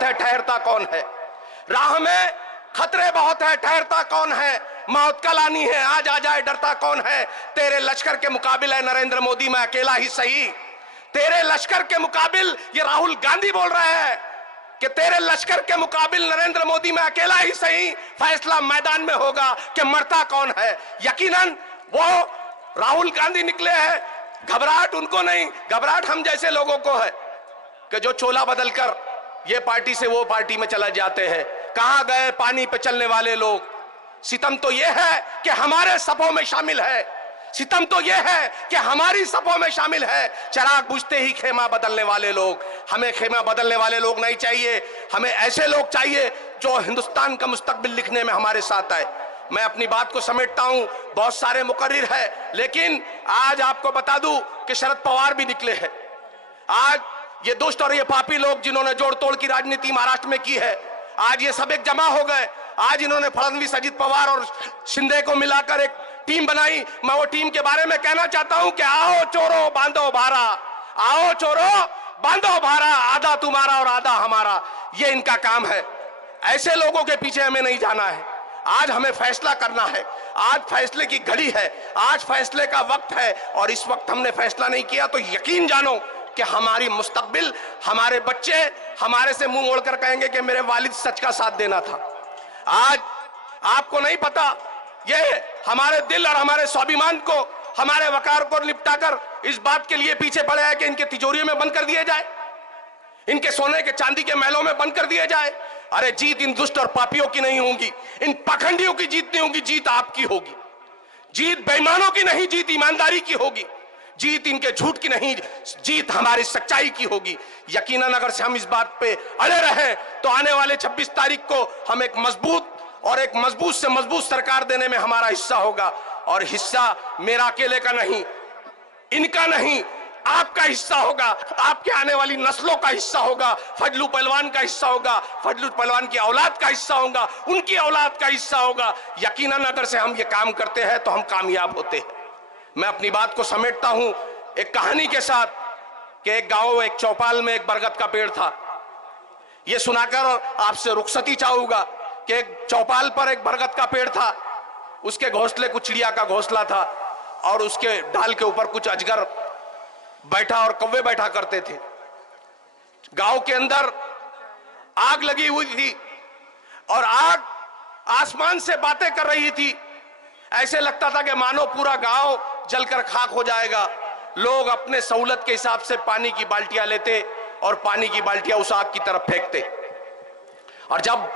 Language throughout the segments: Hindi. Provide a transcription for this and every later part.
बहुत है, ठहरता कौन है। राह में खतरे बहुत है, ठहरता कौन है। मौत कल आनी है, आज आ जाए, डरता कौन है। तेरे लश्कर के मुकाबिल है नरेंद्र मोदी, मैं अकेला ही सही। तेरे लश्कर के मुकाबिल, ये राहुल गांधी बोल रहे हैं कि तेरे लश्कर के मुकाबिल नरेंद्र मोदी में अकेला ही सही, फैसला मैदान में होगा कि मरता कौन है। यकीनन वो राहुल गांधी निकले हैं, घबराहट उनको नहीं, घबराहट हम जैसे लोगों को है कि जो चोला बदलकर ये पार्टी से वो पार्टी में चले जाते हैं। कहां गए पानी पे चलने वाले लोग। सितम तो ये है कि हमारे सफों में शामिल है, सितम तो यह है कि हमारी सफों में शामिल है। चिराग बुझते ही खेमा बदलने वाले लोग। हमें खेमा बदलने वाले लोग नहीं चाहिए, हमें ऐसे लोग चाहिए जो हिंदुस्तान का मुस्तकबिल लिखने में हमारे साथ आए। मैं अपनी बात को समेटता हूं, बहुत सारे मुकर्रिर है, लेकिन आज आपको बता दूं कि शरद पवार भी निकले हैं। आज ये दुष्ट और ये पापी लोग जिन्होंने जोड़ तोड़ की राजनीति महाराष्ट्र में की है, आज ये सब एक जमा हो गए। आज इन्होंने फडणवीस, अजित पवार और शिंदे को मिलाकर एक टीम बनाई। मैं वो टीम के बारे में कहना चाहता हूं कि आओ चोरो बांधो भारा, आओ चोरो बांधो भारा, आधा तुम्हारा और आधा हमारा, ये इनका काम है। ऐसे लोगों के पीछे हमें नहीं जाना है। आज हमें फैसला करना है, आज फैसले की घड़ी है, आज फैसले का वक्त है। और इस वक्त हमने फैसला नहीं किया तो यकीन जानो कि हमारी मुस्तकबिल, हमारे बच्चे हमारे से मुंह मोड़कर कहेंगे कि मेरे वालिद सच का साथ देना था। आज आपको नहीं पता, ये हमारे दिल और हमारे स्वाभिमान को, हमारे वकार को निपटाकर इस बात के लिए पीछे पड़े हैं कि इनके तिजोरियों में बंद कर दिए जाए, इनके सोने के चांदी के महलों में बंद कर दिए जाए। अरे जीत इन दुष्ट और पापियों की नहीं होगी, इन पाखंडियों की जीत नहीं होगी, जीत आपकी होगी। जीत बेईमानों की नहीं, जीत ईमानदारी की होगी। जीत इनके झूठ की नहीं, जीत हमारी सच्चाई की होगी। यकीनन अगर से हम इस बात पे अड़े रहे तो आने वाले 26 तारीख को हम एक मजबूत और एक मजबूत से मजबूत सरकार देने में हमारा हिस्सा होगा। और हिस्सा मेरा अकेले का नहीं, इनका नहीं, आपका हिस्सा होगा, आपके आने वाली नस्लों का हिस्सा होगा, फजलू पहलवान का हिस्सा होगा, फजलू पहलवान की औलाद का हिस्सा होगा, उनकी औलाद का हिस्सा होगा। यकीनन अगर से हम ये काम करते हैं तो हम कामयाब होते हैं। मैं अपनी बात को समेटता हूं एक कहानी के साथ कि एक गांव, एक चौपाल में एक बरगद का पेड़ था। यह सुनाकर आपसे रुखसती चाहूंगा कि एक चौपाल पर एक बरगद का पेड़ था, उसके घोंसले कुछ चिड़िया का घोंसला था और उसके डाल के ऊपर कुछ अजगर बैठा और कौवे बैठा करते थे। गांव के अंदर आग लगी हुई थी और आग आसमान से बातें कर रही थी। ऐसे लगता था कि मानो पूरा गांव जलकर खाक हो जाएगा। लोग अपने सहूलत के हिसाब से पानी की बाल्टियां लेते और पानी की बाल्टियां उस आग की तरफ फेंकते, और जब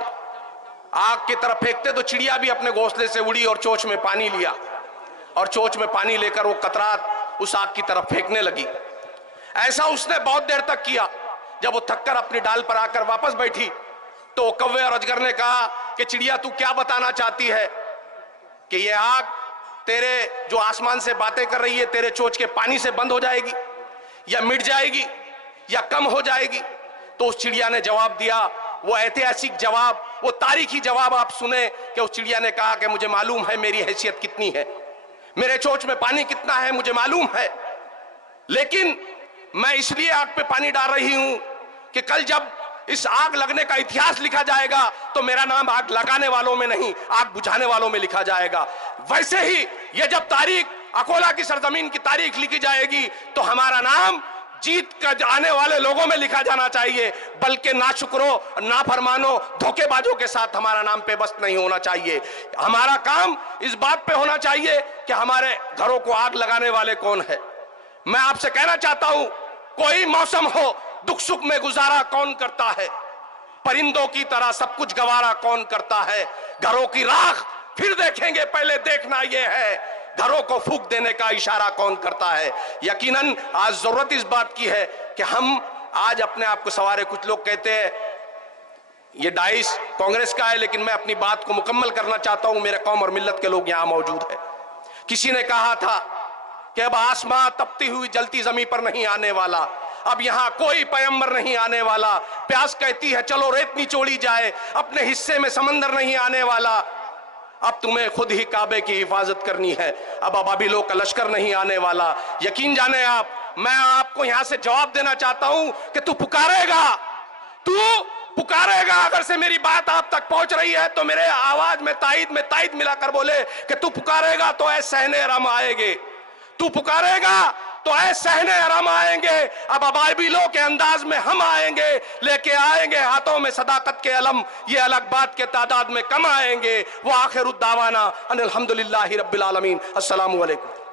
आग की तरफ फेंकते तो चिड़िया भी अपने घोंसले से उड़ी और चोंच में पानी लिया और चोंच में पानी लेकर वो कतरात उस आग की तरफ फेंकने लगी। ऐसा उसने बहुत देर तक किया। जब वो थककर अपनी डाल पर आकर वापस बैठी तो कौवे और अजगर ने कहा कि चिड़िया तू क्या बताना चाहती है कि ये आग तेरे जो आसमान से बातें कर रही है तेरे चोंच के पानी से बंद हो जाएगी या मिट जाएगी या कम हो जाएगी? तो उस चिड़िया ने जवाब दिया, वो ऐतिहासिक जवाब, वो तारीखी जवाब आप सुने कि उस चिड़िया ने कहा कि मुझे मालूम है मेरी हैसियत कितनी है, मेरे चोंच में पानी कितना है मुझे मालूम है, लेकिन मैं इसलिए आग पे पानी डाल रही हूं कि कल जब इस आग लगने का इतिहास लिखा जाएगा तो मेरा नाम आग लगाने वालों में नहीं, आग बुझाने वालों में लिखा जाएगा। वैसे ही ये जब तारीख अकोला की सरजमीन की तारीख लिखी जाएगी तो हमारा नाम जीत कर आने वाले लोगों में लिखा जाना चाहिए, बल्कि नाशुक्रों, नाफरमानों, धोखेबाजों के साथ हमारा नाम पेबस्त नहीं होना चाहिए। हमारा काम इस बात पे होना चाहिए कि हमारे घरों को आग लगाने वाले कौन है। मैं आपसे कहना चाहता हूं, कोई मौसम हो, दुख सुख में गुजारा कौन करता है, परिंदों की तरह सब कुछ गवारा कौन करता है। घरों की राख फिर देखेंगे, पहले देखना यह है घरों को फूंक देने का इशारा कौन करता है। यकीनन आज जरूरत इस बात की है कि हम आज अपने आप को सवारे। कुछ लोग कहते हैं ये डाइस कांग्रेस का है, लेकिन मैं अपनी बात को मुकम्मल करना चाहता हूं। मेरे कौम और मिल्लत के लोग यहां मौजूद है। किसी ने कहा था कि अब आसमां तपती हुई जलती जमीन पर नहीं आने वाला, अब यहां कोई पैगंबर नहीं आने वाला। प्यास कहती है चलो रेत निचोड़ी जाए, अपने हिस्से में समंदर नहीं आने वाला। अब तुम्हें खुद ही काबे की हिफाजत करनी है, अब अबाबिलों का लश्कर नहीं आने वाला। यकीन जाने आप, मैं आपको यहां से जवाब देना चाहता हूं कि तू पुकारेगा, तू पुकारेगा, अगर से मेरी बात आप तक पहुंच रही है तो मेरे आवाज में तायद मिलाकर बोले कि तू पुकारेगा तो ऐ सहने रम आएंगे, तू पुकारेगा तो ऐ सहने रम आएंगे। अब अबाबिलों के अंदाज में हम आएंगे, लेके आएंगे हाथों में सदाकत के अलम, ये अलग बात के तादाद में कम आएंगे। वो आखिरुद्दावाना अनिल हम्दुलिल्लाहि रब्बिल आलमीन। अस्सलामु अलैकुम।